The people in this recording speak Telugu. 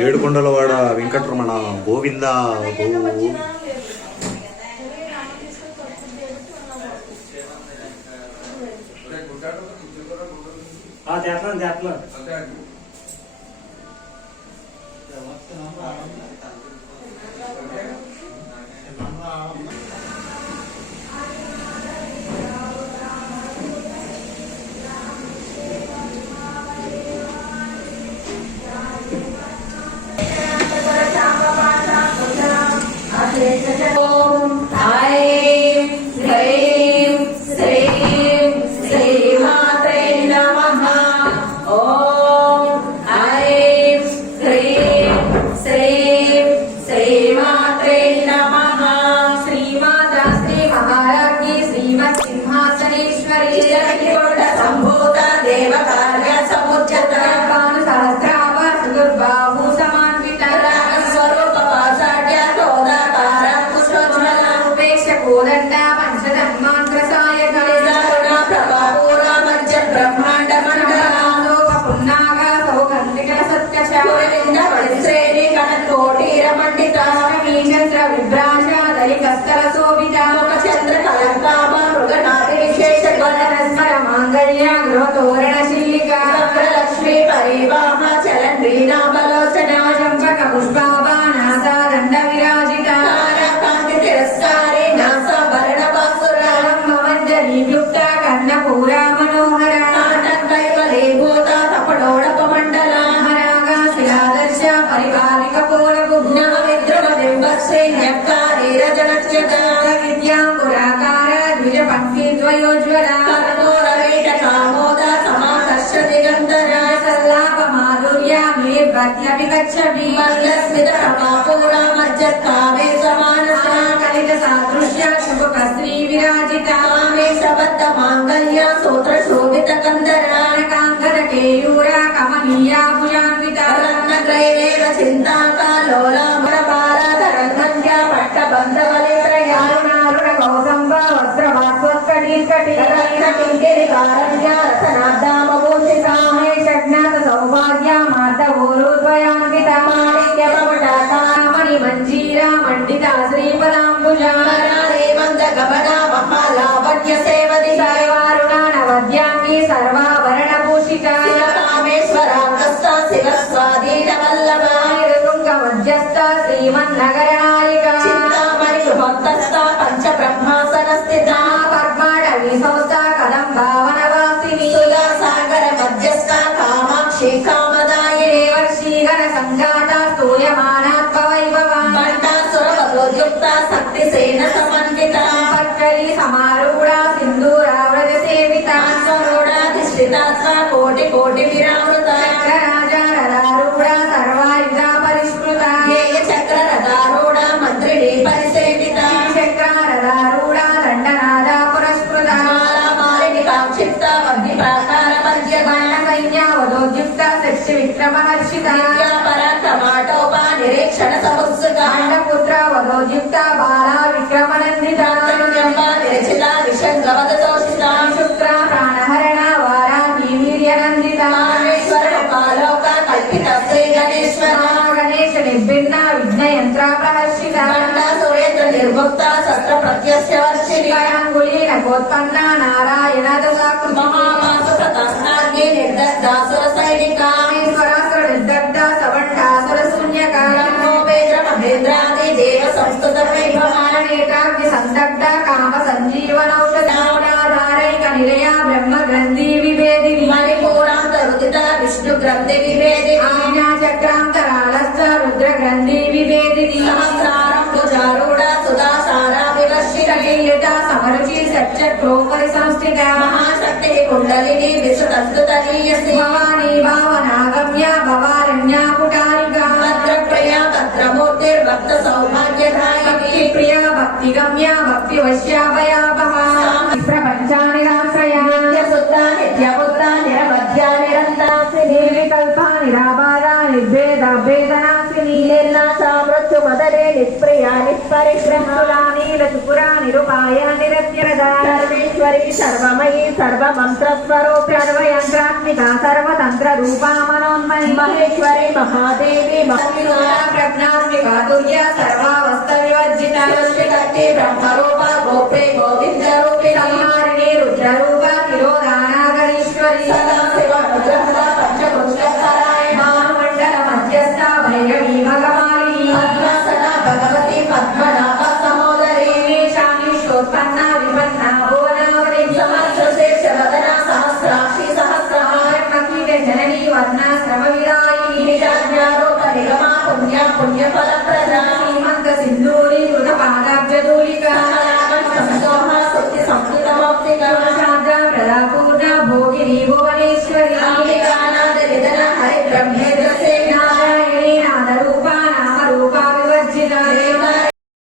ఏడుకొండలవాడ వెంకటరమణ గోవింద గో చేస్తున్నాను మీర్భత్యపి గచ్చమి మల్లస్మిత ప్రభాపూర మజ్జత్కామే సమానస కలిత సాదృశ్య శుభ శ్రీ విరాజిత స్వాధీన మధ్యస్థ శ్రీమన్నగరనాయిక చింతామణి భక్తస్థ పంచ బ్రహ్మాసన స్థిత కర్మాటవి సంస్థ కదంబావన వాసిని సాగర మధ్యస్థ కామాక్షి కామదాయిని వర్షీగర సంఘాత స్తూయమానాత్మ వైభవ పంటాసుర శక్తి సేన సమన్విత పచ్చరి సమారూఢ సింధూరావ్రజ సేవిత సరోడాధిష్ఠిత కోటి కోటి విరామృత సైన్యావదోద్యుక్త శక్తి విక్రమహర్షిత పరాక్రమాటోప నిరీక్షణ సముత్సుక పుత్ర వదోద్యుక్త బాలా విక్రమనందిత నిరచిత విషంగవద తోషిత శుక్ర ప్రాణహరణ వారాహి వీర్యనందిత కాలోక కల్పిత శ్రీ గణేశ్వర గణేశ నిర్భిన్న విఘ్న యంత్ర ప్రహర్షిత సురేంద్ర నిర్ముక్త సత్ర ప్రత్యస్య వర్షిణి అంగుళీ నకోత్పన్న నారాయణ దశాకృతి మహామాసు ప్రతాస్నాగ్ని నిర్దగ్ధాసుర కామ సంజీవనౌషధారైక నిలయ బ్రహ్మ గ్రంథి విభేదిని మణిపూరాంత రుదిత విష్ణు గ్రంథి విభేదిని ఆజ్ఞా చక్రాంతరాళస్థ రుద్ర గ్రంథి విభేదిని సహస్రారం భుజారూఢ సుధాసారా వివర్షిత లీలిత సమరుచి సత్యక్రోపరి సంస్థిత మహాశక్తి కుండలిని విశ్వతస్తుతనీయసి భవానీ భావనాగమ్య భవారణ్య పుటారిక భద్రప్రియ భద్రమూర్తిర్భక్త సౌభాగ్యదాయిని ప్రియ భక్తి గమ్య నిరుపాయనిరత్యరదార్మేశ్వరీ సర్వమయీ సర్వమంత్రస్వరూపి సర్వయంత్రాత్మిక సర్వతంత్ర రూపా మనోన్మణి మహేశ్వరి మహాదేవి మహిళ ప్రజ్ఞాన్విక దుర్య సర్వావస్థ